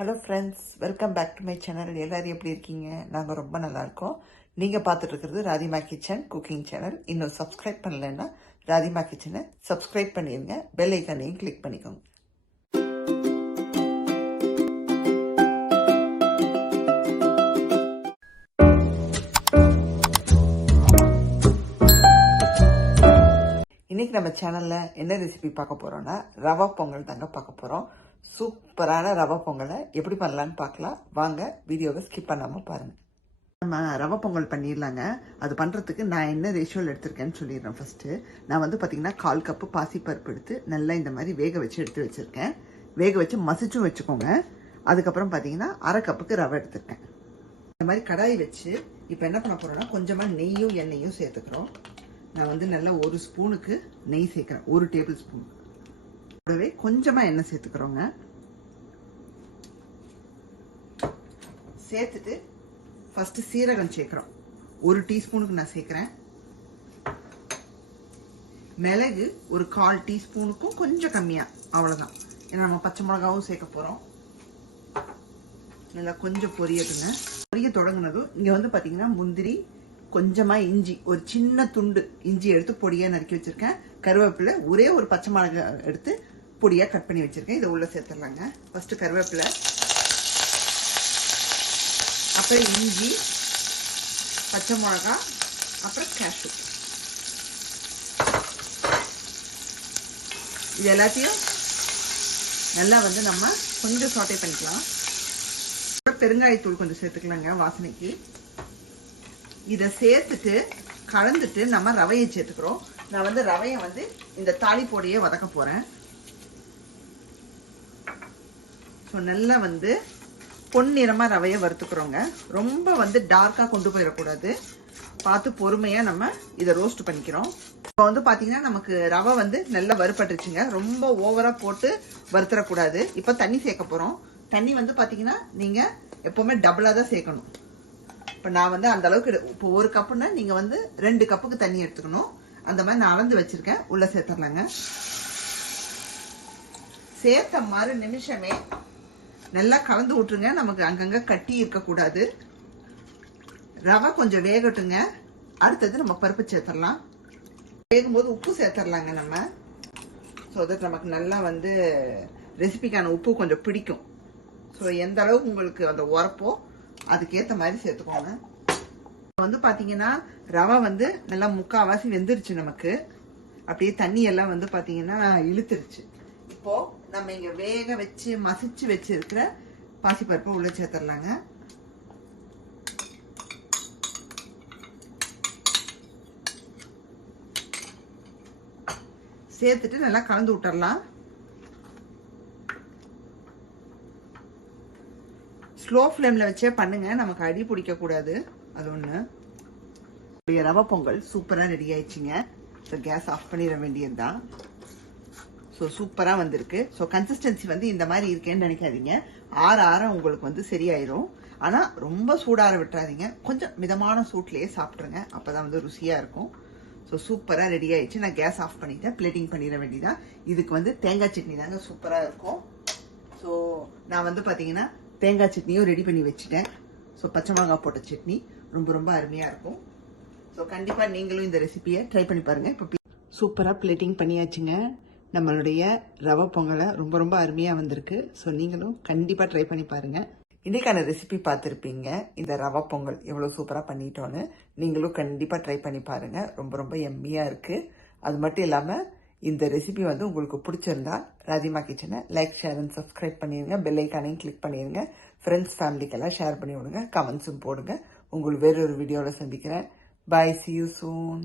Hello friends, welcome back to my channel. எல்லாரும் எப்படி இருக்கீங்க? நாங்கள் ரொம்ப நல்லா இருக்கோம். நீங்கள் பார்த்துட்டு இருக்கிறது ராதிமா கிச்சன் குக்கிங் சேனல். இன்னும் சப்ஸ்கிரைப் பண்ணலைன்னா ராதிமா கிச்சனை சப்ஸ்கிரைப் பண்ணிடுங்க. பெல் ஐக்கானையும் கிளிக் பண்ணிக்கோங்க. இன்னைக்கு நம்ம சேனலில் என்ன ரெசிபி பார்க்க போகிறோன்னா ரவா பொங்கல் தாங்க பார்க்க போகிறோம். சூப்பரான ரவா பொங்கலை எப்படி பண்ணலான்னு பார்க்கலாம். வாங்க, வீடியோவை ஸ்கிப் பண்ணாமல் பாருங்கள். நம்ம ரவா பொங்கல் பண்ணிடலாங்க. அது பண்ணுறதுக்கு நான் என்ன ரேஷியோவில் எடுத்திருக்கேன்னு சொல்லிடுறேன். ஃபஸ்ட்டு நான் வந்து பார்த்திங்கன்னா 1/4 கப்பு பாசிப்பருப்பு எடுத்து நல்லா இந்த மாதிரி வேக வச்சு எடுத்து வச்சுருக்கேன். வேக வச்சு மசிச்சும் வச்சுக்கோங்க. அதுக்கப்புறம் பார்த்தீங்கன்னா 1/2 கப்புக்கு ரவை எடுத்துருக்கேன். இந்த மாதிரி கடாய் வச்சு இப்போ என்ன பண்ண போகிறோன்னா கொஞ்சமாக நெய்யும் எண்ணெயும் சேர்த்துக்கிறோம். நான் வந்து நல்லா 1 ஸ்பூனுக்கு நெய் சேர்க்குறேன், 1 டேபிள் ஸ்பூன். கூடவே கொஞ்சமாக எண்ணெய் சேர்த்துக்கிறோங்க. சேர்த்துட்டு ஃபர்ஸ்ட் சீரகம் சேர்க்குறோம். 1 டீஸ்பூனுக்கு நான் சேர்க்குறேன். மிளகு ஒரு 1/4 டீஸ்பூனுக்கும் கொஞ்சம் கம்மியாக, அவ்வளோதான். ஏன்னா நம்ம பச்சை மிளகாவும் சேர்க்க போகிறோம். நல்லா கொஞ்சம் பொரியட்டுங்க. பொரிய தொடங்கினதும் இங்கே வந்து பார்த்தீங்கன்னா முந்திரி, கொஞ்சமாக இஞ்சி, ஒரு சின்ன துண்டு இஞ்சி எடுத்து பொடியாக நறுக்கி வச்சுருக்கேன். கருவேப்பிலை, ஒரே ஒரு பச்சை மிளகாய் எடுத்து பொடியாக கட் பண்ணி வச்சுருக்கேன். இதை உள்ளே சேர்த்துடலாங்க. ஃபஸ்ட்டு கருவேப்பிலை, அப்புறம் இஞ்சி, பச்சை மிளகா, அப்புறம் கேஷ்யூ. இது எல்லாத்தையும் நல்லா வந்து நம்ம கொஞ்சம் சாட்டே பண்ணிக்கலாம். பெருங்காயத்தூள் கொஞ்சம் சேர்த்துக்கலாங்க வாசனைக்கு. இதை சேர்த்துட்டு கலந்துட்டு நம்ம ரவையை சேர்த்துக்கிறோம். நான் வந்து ரவையை வந்து இந்த தாளிப்பொடியை வதக்க போகிறேன். ஸோ நல்லா வந்து பொன்னிறமாக ரவையை வறுத்துக்கிறோங்க. ரொம்ப வந்து டார்க்காக கொண்டு போயிடக்கூடாது. பார்த்து பொறுமையாக நம்ம இதை ரோஸ்ட் பண்ணிக்கிறோம். இப்போ வந்து பார்த்தீங்கன்னா நமக்கு ரவை வந்து நல்லா வறுப்பட்டுருச்சுங்க. ரொம்ப ஓவராக போட்டு வறுத்துடக்கூடாது. இப்போ தண்ணி சேர்க்க போகிறோம். தண்ணி வந்து பார்த்தீங்கன்னா நீங்கள் எப்போவுமே டபுளாக தான் சேர்க்கணும். இப்போ நான் வந்து அந்த அளவுக்கு இப்போ 1 கப்புன்னா நீங்கள் வந்து 2 கப்புக்கு தண்ணி எடுத்துக்கணும். அந்த மாதிரி நான் அளந்து வச்சிருக்கேன். உள்ளே சேர்த்துடலாங்க. சேர்த்த மறு நிமிஷமே நல்லா கலந்து விட்டுருங்க. நமக்கு அங்கங்கே கட்டி இருக்கக்கூடாது. ரவை கொஞ்சம் வேகட்டுங்க. அடுத்தது நம்ம பருப்பு சேர்த்துடலாம். வேகும்போது உப்பு சேர்த்துடலாங்க நம்ம. ஸோ தட் நமக்கு நல்லா வந்து ரெசிபிக்கான உப்பு கொஞ்சம் பிடிக்கும். ஸோ எந்த அளவுக்கு உங்களுக்கு அந்த உரப்போ அதுக்கேற்ற மாதிரி சேர்த்துக்கோங்க. வந்து பார்த்தீங்கன்னா ரவை வந்து நல்லா முக்கால்வாசி வெந்துருச்சு நமக்கு. அப்படியே தண்ணி எல்லாம் வந்து பார்த்தீங்கன்னா இழுத்துருச்சு. இப்போ நம்ம இங்கே வேக வச்சு மசிச்சு வச்சிருக்கிற பாசிப்பருப்பு உள்ள சேர்த்துடலாங்க. சேர்த்துட்டு நல்லா கலந்து விட்டுறலாம். ஸ்லோ ஃப்ளேமில் வச்சே பண்ணுங்க, நமக்கு அடி பிடிக்க கூடாது. அது ஒன்று. ரவை பொங்கல் சூப்பராக ரெடி ஆயிடுச்சுங்க. ஸோ கேஸ் ஆஃப் பண்ணிட வேண்டியதுதான். ஸோ சூப்பராக வந்திருக்கு. ஸோ கன்சிஸ்டன்சி வந்து இந்த மாதிரி இருக்கேன்னு நினைக்காதீங்க. ஆற உங்களுக்கு வந்து சரியாயிரும். ஆனால் ரொம்ப சூடார விட்டுறாதீங்க. கொஞ்சம் மிதமான சூட்லேயே சாப்பிட்ருங்க. அப்போ தான் வந்து ருசியாக இருக்கும். ஸோ சூப்பராக ரெடி ஆயிடுச்சு. நான் கேஸ் ஆஃப் பண்ணிட்டேன். பிளேட்டிங் பண்ணிட வேண்டியதான். இதுக்கு வந்து தேங்காய் சட்னி தாங்க சூப்பராக இருக்கும். ஸோ நான் வந்து பார்த்தீங்கன்னா தேங்காய் சட்னியும் ரெடி பண்ணி வச்சுட்டேன். ஸோ பச்சை மிளகாய் போட்ட சட்னி ரொம்ப ரொம்ப அருமையாக இருக்கும். ஸோ கண்டிப்பாக நீங்களும் இந்த ரெசிபியை ட்ரை பண்ணி பாருங்கள். இப்போ சூப்பராக பிளேட்டிங் பண்ணியாச்சுங்க. நம்மளுடைய ரவை பொங்கலை ரொம்ப ரொம்ப அருமையாக வந்திருக்கு. ஸோ நீங்களும் கண்டிப்பாக ட்ரை பண்ணி பாருங்கள். இன்றைக்கான ரெசிபி பார்த்துருப்பீங்க. இந்த ரவை பொங்கல் எவ்வளோ சூப்பராக பண்ணிட்டோன்னு நீங்களும் கண்டிப்பாக ட்ரை பண்ணி பாருங்கள். ரொம்ப ரொம்ப எம்மியாக இருக்குது. அது மட்டும் இல்லாமல் இந்த ரெசிபி வந்து உங்களுக்கு பிடிச்சிருந்தா ராதிமா கிச்சனை லைக், ஷேர் அண்ட் சப்ஸ்கிரைப் பண்ணிடுங்க. பெல் ஐக்கானையும் கிளிக் பண்ணிடுங்க. ஃப்ரெண்ட்ஸ் ஃபேமிலிக்கெல்லாம் ஷேர் பண்ணி விடுங்க. கமெண்ட்ஸும் போடுங்க. உங்களுக்கு வேறொரு வீடியோவில் சந்திக்கிறேன். பாய், see you soon.